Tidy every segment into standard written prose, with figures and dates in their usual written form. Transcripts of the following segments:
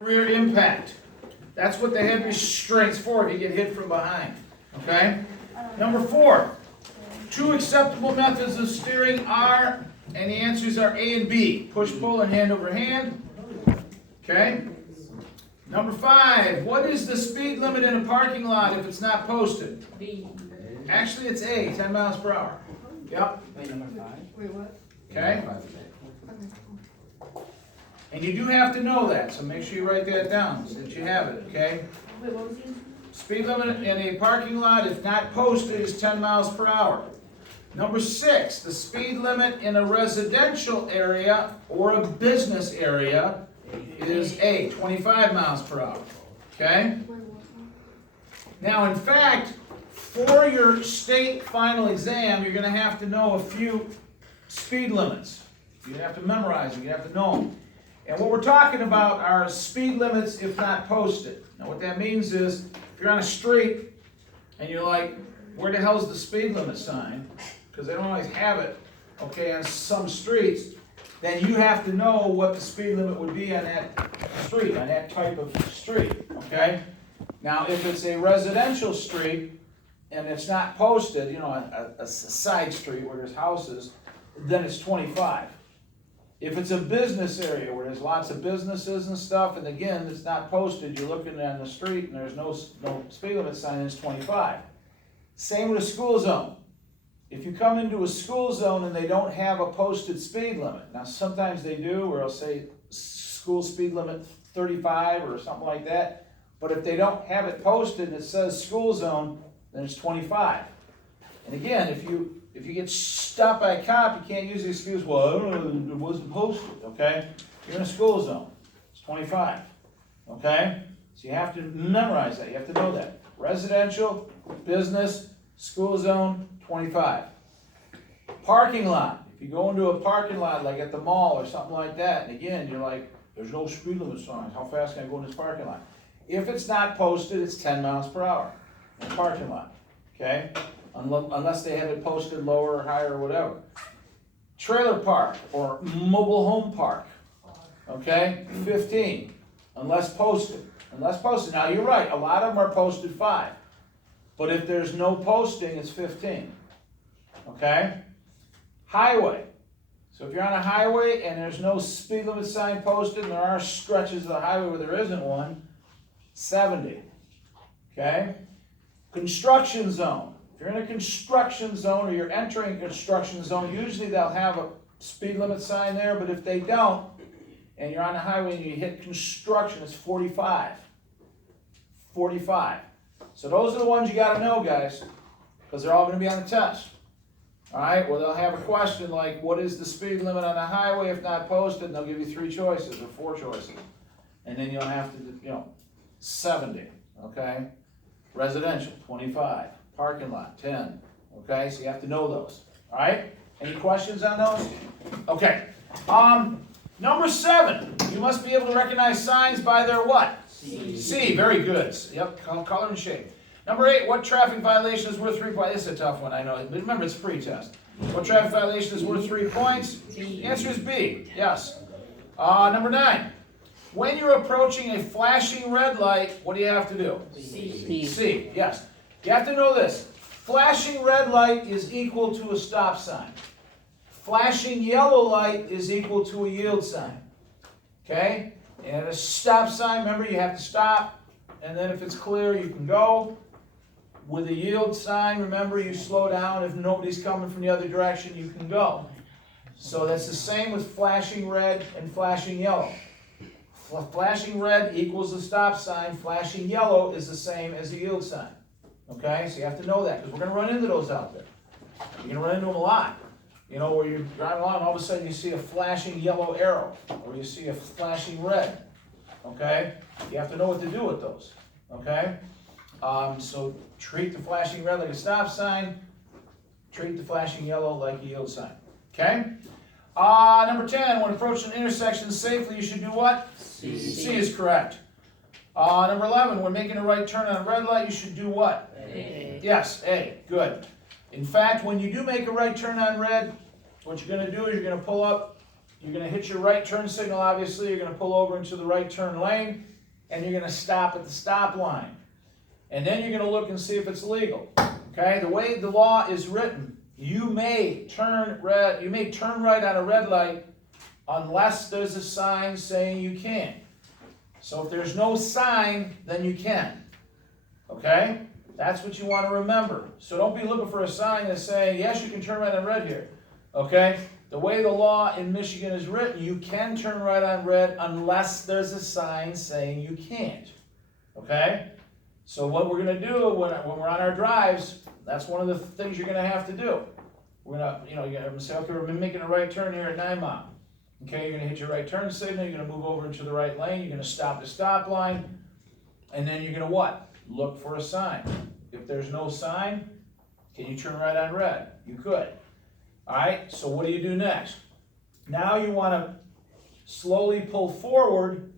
Rear impact. That's what the head restraint's for if you get hit from behind. Okay? Number 4. 2 acceptable methods of steering are, and the answers are A and B. Push, pull, and hand over hand. Okay? Number 5. What is the speed limit in a parking lot if it's not posted? B. Actually, it's A, 10 miles per hour. Yep. Wait, number 5? Wait, what? Okay? And you do have to know that, so make sure you write that down so that you have it, okay? Wait, what was the answer? Speed limit in a parking lot, if not posted, is 10 miles per hour. Number 6, the speed limit in a residential area or a business area is A, 25 miles per hour, okay? Now, in fact, for your state final exam, you're going to have to know a few speed limits. You're going to have to memorize them, you have to know them. And what we're talking about are speed limits if not posted. Now what that means is, if you're on a street and you're like, where the hell's the speed limit sign? Because they don't always have it, okay, on some streets, then you have to know what the speed limit would be on that street, on that type of street, okay? Now if it's a residential street and it's not posted, you know, a side street where there's houses, then it's 25. If it's a business area where there's lots of businesses and stuff, and again, it's not posted, you're looking on the street and there's no speed limit sign, it's 25. Same with a school zone. If you come into a school zone and they don't have a posted speed limit, now sometimes they do, or they'll say school speed limit 35 or something like that, but if they don't have it posted and it says school zone, then it's 25. And again, if you get stopped by a cop, you can't use the excuse, well, I don't know, it wasn't posted, okay? You're in a school zone, it's 25, okay? So you have to memorize that, you have to know that. Residential, business, school zone, 25. Parking lot, if you go into a parking lot like at the mall or something like that, and again, you're like, there's no speed limit signs, how fast can I go in this parking lot? If it's not posted, it's 10 miles per hour in the parking lot, okay? Unless they have it posted lower or higher or whatever. Trailer park or mobile home park, okay, 15, unless posted. Unless posted. Now you're right, a lot of them are posted 5. But if there's no posting, it's 15, okay? Highway. So if you're on a highway and there's no speed limit sign posted, and there are stretches of the highway where there isn't one, 70, okay? Construction zone. If you're in a construction zone or you're entering a construction zone, usually they'll have a speed limit sign there, but if they don't, and you're on the highway and you hit construction, it's 45. 45. So those are the ones you gotta know, guys, because they're all gonna be on the test. All right, well, they'll have a question like, what is the speed limit on the highway if not posted? And they'll give you 3 choices or 4 choices. And then you'll have to, 70, okay? Residential, 25. Parking lot, 10. Okay, so you have to know those. All right? Any questions on those? Okay. Number 7. You must be able to recognize signs by their what? C. Very good. Yep, color and shape. Number 8. What traffic violation is worth 3 points? This is a tough one, I know. But remember, it's a pre-test. What traffic violation is worth 3 points? The answer is B. Yes. Number 9. When you're approaching a flashing red light, what do you have to do? C. C. Yes. You have to know this. Flashing red light is equal to a stop sign. Flashing yellow light is equal to a yield sign. Okay? And a stop sign, remember, you have to stop, and then if it's clear, you can go. With a yield sign, remember, you slow down. If nobody's coming from the other direction, you can go. So that's the same with flashing red and flashing yellow. Flashing red equals a stop sign. Flashing yellow is the same as a yield sign. Okay, so you have to know that, because we're going to run into those out there. You're going to run into them a lot. You know, where you're driving along and all of a sudden you see a flashing yellow arrow, or you see a flashing red. Okay, you have to know what to do with those. Okay, so treat the flashing red like a stop sign, treat the flashing yellow like a yield sign. Okay, number 10, when approaching an intersection safely, you should do what? C. C is correct. Number 11, when making a right turn on a red light, you should do what? A. Yes, A. Good. In fact, when you do make a right turn on red, what you're going to do is you're going to pull up you're gonna hit your right turn signal, obviously, you're gonna pull over into the right turn lane, and you're gonna stop at the stop line. And then you're gonna look and see if it's legal. Okay, the way the law is written, you may turn right on a red light unless there's a sign saying you can't. So if there's no sign, then you can. Okay? That's what you want to remember. So don't be looking for a sign that's saying, yes, you can turn right on red here. Okay? The way the law in Michigan is written, you can turn right on red unless there's a sign saying you can't. Okay? So what we're going to do when we're on our drives, that's one of the things you're going to have to do. We're going to, you're going to say, okay, we're making a right turn here at 9 mile. Okay, you're going to hit your right turn signal, you're going to move over into the right lane, you're going to stop the stop line, and then you're going to what? Look for a sign. If there's no sign, can you turn right on red? You could. All right, so what do you do next? Now you want to slowly pull forward.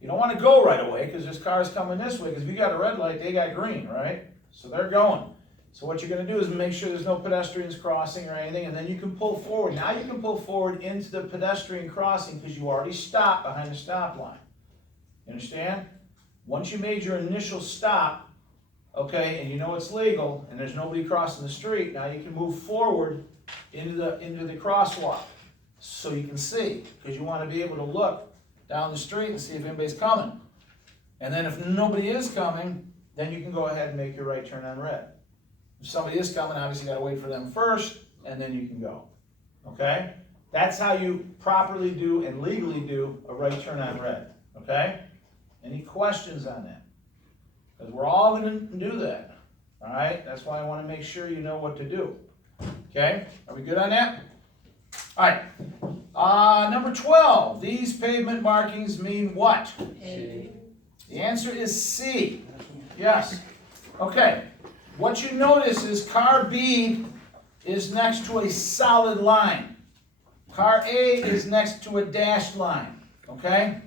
You don't want to go right away because this car is coming this way, because if you got a red light, they got green, right? So they're going. So what you're going to do is make sure there's no pedestrians crossing or anything, and then you can pull forward. Now you can pull forward into the pedestrian crossing because you already stopped behind the stop line. You understand? Once you made your initial stop, okay, and you know it's legal, and there's nobody crossing the street, now you can move forward into the crosswalk so you can see, because you want to be able to look down the street and see if anybody's coming. And then if nobody is coming, then you can go ahead and make your right turn on red. If somebody is coming, obviously you got to wait for them first, and then you can go. Okay? That's how you properly do and legally do a right turn on red. Okay? Any questions on that? Because we're all going to do that. All right? That's why I want to make sure you know what to do. Okay? Are we good on that? All right. Number 12. These pavement markings mean what? A. The answer is C. Yes. Okay. What you notice is car B is next to a solid line. Car A is next to a dashed line. Okay?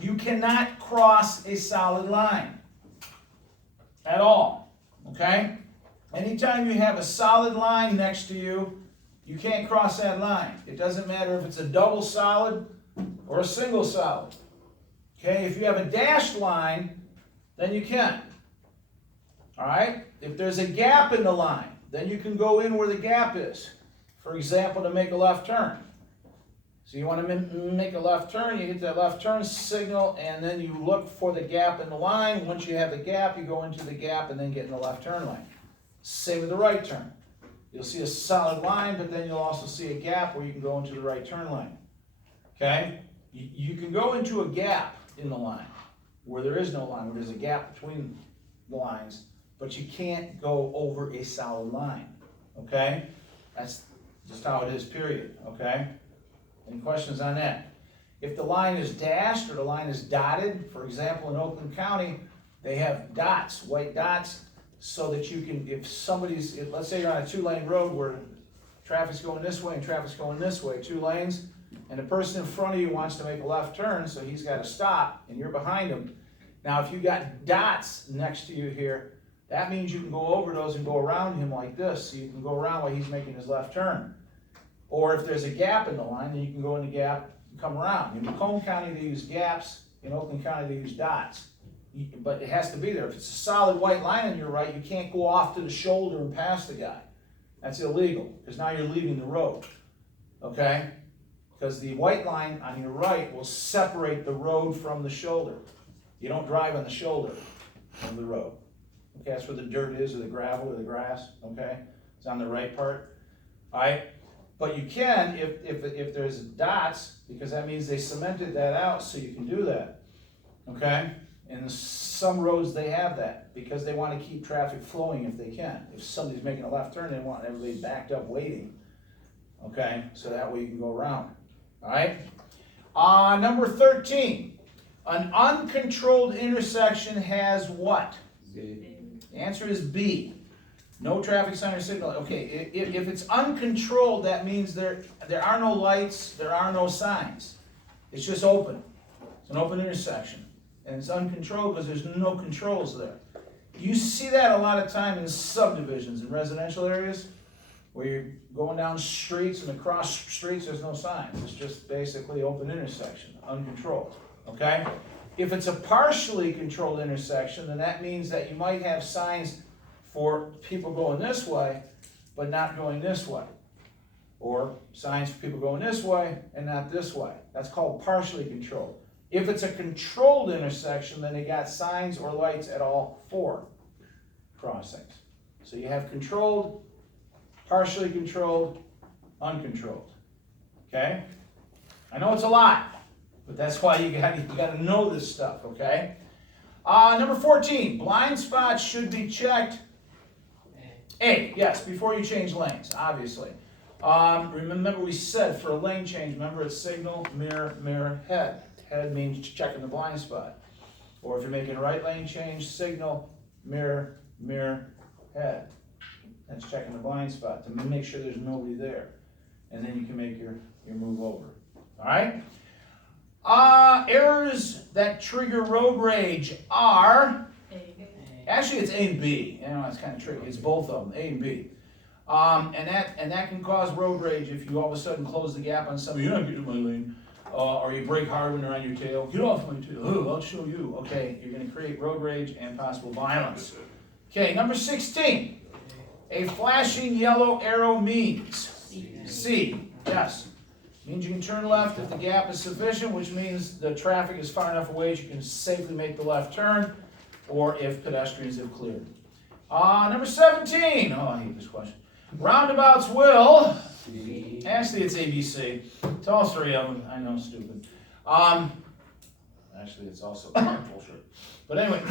You cannot cross a solid line at all. Okay? Anytime you have a solid line next to you, you can't cross that line. It doesn't matter if it's a double solid or a single solid. Okay? If you have a dashed line, then you can. All right? If there's a gap in the line, then you can go in where the gap is. For example, to make a left turn. So you want to make a left turn, you hit that left turn signal, and then you look for the gap in the line. Once you have the gap, you go into the gap and then get in the left turn lane. Same with the right turn. You'll see a solid line, but then you'll also see a gap where you can go into the right turn lane. Okay? You can go into a gap in the line where there is no line, where there's a gap between the lines, but you can't go over a solid line. Okay? That's just how it is, period. Okay? Any questions on that? If the line is dashed or the line is dotted, for example, in Oakland County, they have dots, white dots, so that you can, let's say you're on a 2-lane road where traffic's going this way and traffic's going this way, 2 lanes, and the person in front of you wants to make a left turn, so he's got to stop, and you're behind him. Now, if you got dots next to you here, that means you can go over those and go around him like this, so you can go around while he's making his left turn. Or if there's a gap in the line, then you can go in the gap and come around. In Macomb County, they use gaps. In Oakland County, they use dots. But it has to be there. If it's a solid white line on your right, you can't go off to the shoulder and pass the guy. That's illegal, because now you're leaving the road. Okay? Because the white line on your right will separate the road from the shoulder. You don't drive on the shoulder of the road. Okay, that's where the dirt is, or the gravel, or the grass. Okay? It's on the right part. All right? But you can, if there's dots, because that means they cemented that out, so you can do that. Okay? And some roads, they have that, because they want to keep traffic flowing if they can. If somebody's making a left turn, they want everybody backed up waiting. Okay? So that way you can go around. All right? Number 13. An uncontrolled intersection has what? B. The answer is B. No traffic sign or signal. Okay, if it's uncontrolled, that means there are no lights, there are no signs. It's just open. It's an open intersection. And it's uncontrolled because there's no controls there. You see that a lot of time in subdivisions, in residential areas, where you're going down streets and across streets there's no signs. It's just basically open intersection, uncontrolled, okay? If it's a partially controlled intersection, then that means that you might have signs for people going this way, but not going this way. Or signs for people going this way and not this way. That's called partially controlled. If it's a controlled intersection, then they got signs or lights at all 4 crossings. So you have controlled, partially controlled, uncontrolled. Okay? I know it's a lot, but that's why you got to know this stuff, okay? Number 14, blind spots should be checked. A, yes, before you change lanes, obviously. Remember we said for a lane change, remember it's signal, mirror, mirror, head. Head means checking the blind spot. Or if you're making a right lane change, signal, mirror, mirror, head. That's checking the blind spot to make sure there's nobody there. And then you can make your move over. All right? Errors that trigger road rage are, actually it's A and B. You know, it's kind of tricky. It's both of them, A and B. And that can cause road rage if you all of a sudden close the gap on somebody. You're not getting my lane. Or you brake hard when they're on your tail. Get off my tail. Oh, I'll show you. Okay, you're going to create road rage and possible violence. Okay, number 16. A flashing yellow arrow means C. Yes. Means you can turn left if the gap is sufficient, which means the traffic is far enough away you can safely make the left turn, or if pedestrians have cleared. Number 17. Oh, I hate this question. Roundabouts will. Actually, it's ABC. It's all 3 of them. I know, stupid. Actually, it's also bullshit. But anyway,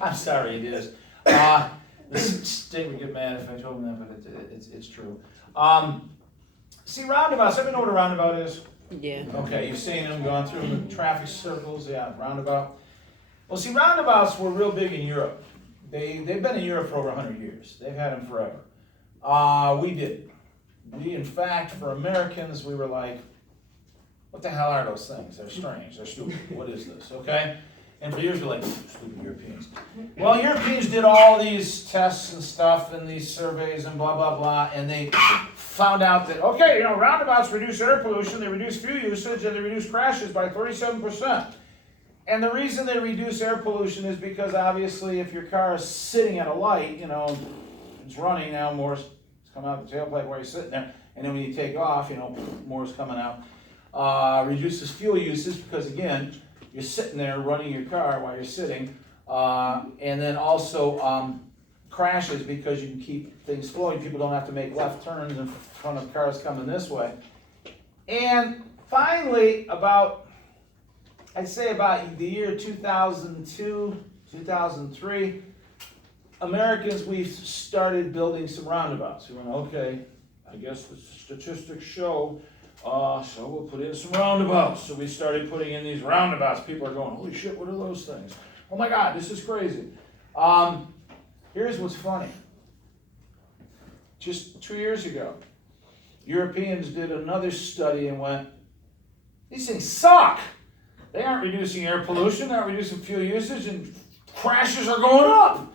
I'm sorry, it is. The state would get mad if I told them that, but it's true. See, roundabouts. Everybody know what a roundabout is? Yeah. Okay, you've seen them going through the traffic circles. Yeah, roundabout. Well, see, roundabouts were real big in Europe. They've been in Europe for over 100 years. They've had them forever. We didn't. We, in fact, for Americans, we were like, what the hell are those things? They're strange. They're stupid. What is this? Okay? And for years, we're like, stupid Europeans. Well, Europeans did all these tests and stuff and these surveys and blah, blah, blah, and they found out that, okay, you know, roundabouts reduce air pollution, they reduce fuel usage, and they reduce crashes by 37%. And the reason they reduce air pollution is because, obviously, if your car is sitting at a light, you know, it's running now, more's coming out the tailpipe while you're sitting there, and then when you take off, you know, more's coming out. Reduces fuel usage because, again, you're sitting there running your car while you're sitting, and then also crashes because you can keep things flowing. People don't have to make left turns in front of cars coming this way. And finally, I'd say about the year 2002, 2003, Americans, we started building some roundabouts. We went, okay, I guess the statistics show, so we'll put in some roundabouts. So we started putting in these roundabouts. People are going, holy shit, what are those things? Oh my God, this is crazy. Here's what's funny. Just 2 years ago, Europeans did another study and went, these things suck. They aren't reducing air pollution, they're not reducing fuel usage, and crashes are going up.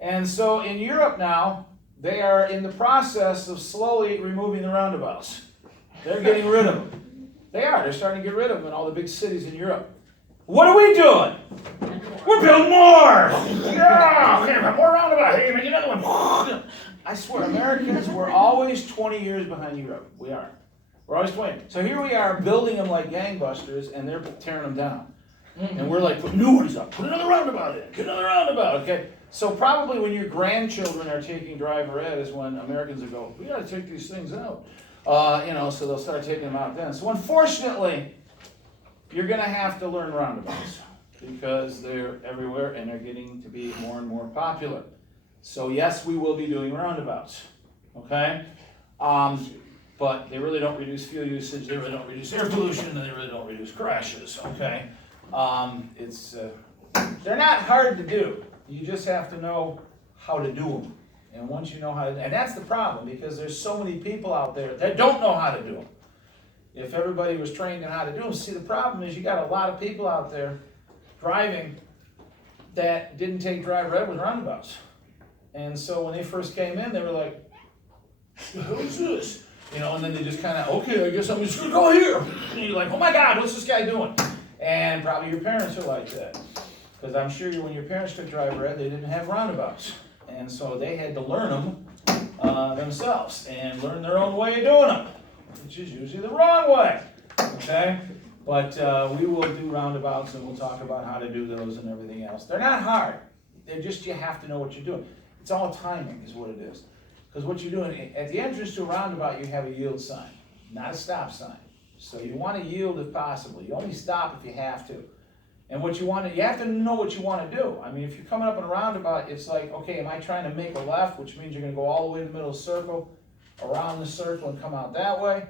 And so in Europe now, they are in the process of slowly removing the roundabouts. They're getting rid of them. They're starting to get rid of them in all the big cities in Europe. What are we doing? We're building more! Yeah! Okay, more roundabouts. Hey, make another one. I swear, Americans were always 20 years behind Europe. We are. We're always 20. So here we are building them like gangbusters, and they're tearing them down. And we're like, put new ones up. Put another roundabout in. Get another roundabout. Okay? So probably when your grandchildren are taking driver ed is when Americans will go, we got to take these things out. So they'll start taking them out then. So unfortunately, you're going to have to learn roundabouts because they're everywhere and they're getting to be more and more popular. So yes, we will be doing roundabouts. Okay? But they really don't reduce fuel usage, they really don't reduce air pollution, and they really don't reduce crashes, okay? They're not hard to do. You just have to know how to do them. And once you know how to, and that's the problem, because there's so many people out there that don't know how to do them. If everybody was trained on how to do them, see, the problem is you got a lot of people out there driving that didn't take driver ed with roundabouts. And so when they first came in, they were like, who's this? You know, and then they just kind of, okay, I guess I'm just gonna go here. And you're like, oh my God, what's this guy doing? And probably your parents are like that. Because I'm sure when your parents took driver ed, they didn't have roundabouts. And so they had to learn them themselves and learn their own way of doing them, which is usually the wrong way, okay? But we will do roundabouts and we'll talk about how to do those and everything else. They're not hard. They're just, you have to know what you're doing. It's all timing is what it is. Because what you're doing, at the entrance to a roundabout, you have a yield sign, not a stop sign. So you want to yield if possible. You only stop if you have to. And what you have to know what you want to do. I mean, if you're coming up in a roundabout, it's like, okay, am I trying to make a left, which means you're going to go all the way to the middle of the circle, around the circle and come out that way?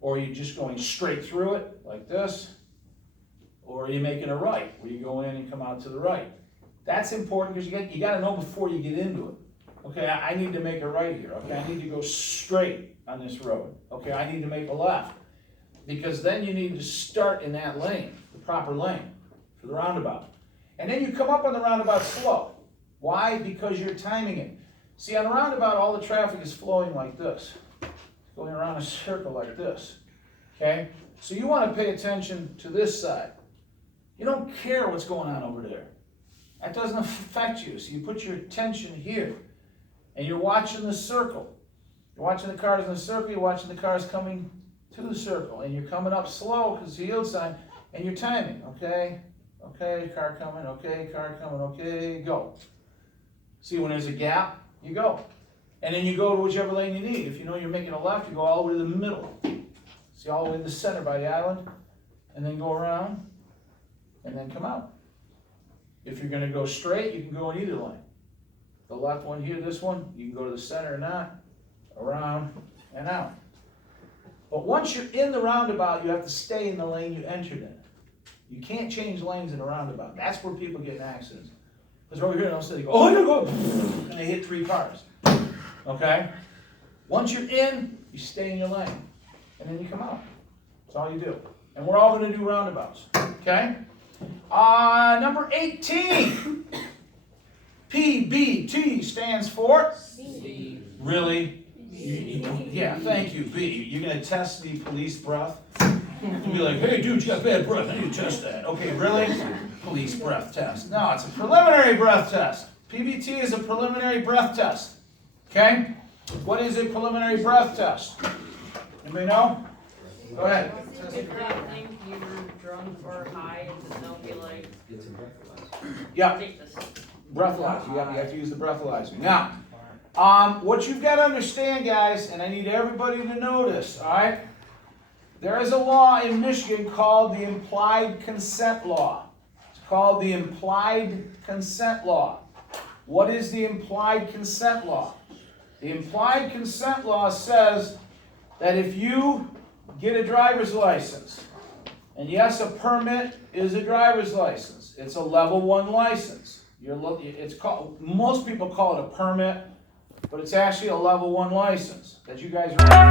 Or are you just going straight through it, like this? Or are you making a right, where you go in and come out to the right? That's important because you got to know before you get into it. Okay, I need to make a right here. Okay, I need to go straight on this road. Okay, I need to make a left. Because then you need to start in that lane, the proper lane, for the roundabout. And then you come up on the roundabout slow. Why? Because you're timing it. See, on a roundabout, all the traffic is flowing like this. Going around a circle like this. Okay? So you want to pay attention to this side. You don't care what's going on over there. That doesn't affect you. So you put your attention here. And you're watching the circle. You're watching the cars in the circle. You're watching the cars coming to the circle. And you're coming up slow because it's the yield sign. And you're timing. Okay? Okay, car coming, okay, car coming, okay, go. See, when there's a gap, you go. And then you go to whichever lane you need. If you know you're making a left, you go all the way to the middle. See, all the way to the center by the island. And then go around. And then come out. If you're going to go straight, you can go in either lane. The left one here, this one, you can go to the center or not. Around and out. But once you're in the roundabout, you have to stay in the lane you entered in. You can't change lanes in a roundabout. That's where people get in accidents. Because over here, and all of a sudden they go, oh, I gotta go, and they hit 3 cars. Okay? Once you're in, you stay in your lane. And then you come out. That's all you do. And we're all going to do roundabouts. Okay? Number 18. PBT stands for? B. Really? Yeah, thank you, B. You're going to test the police breath? You'll be like, hey, dude, you got bad breath. I need to test that. Okay, really? Police breath test. No, it's a preliminary breath test. PBT is a preliminary breath test. Okay? What is a preliminary breath test? Anybody know? Go ahead. If they think you're drunk or high, and they'll be like, Yeah, take this. breathalyzer. You have to use the breathalyzer. Now, what you've got to understand, guys, and I need everybody to know this, all right? There is a law in Michigan called the Implied Consent Law. It's called the Implied Consent Law. What is the Implied Consent Law? The Implied Consent Law says that if you get a driver's license, and yes, a permit is a driver's license. It's a level 1 license. It's called, most people call it a permit, but it's actually a level 1 license that you guys are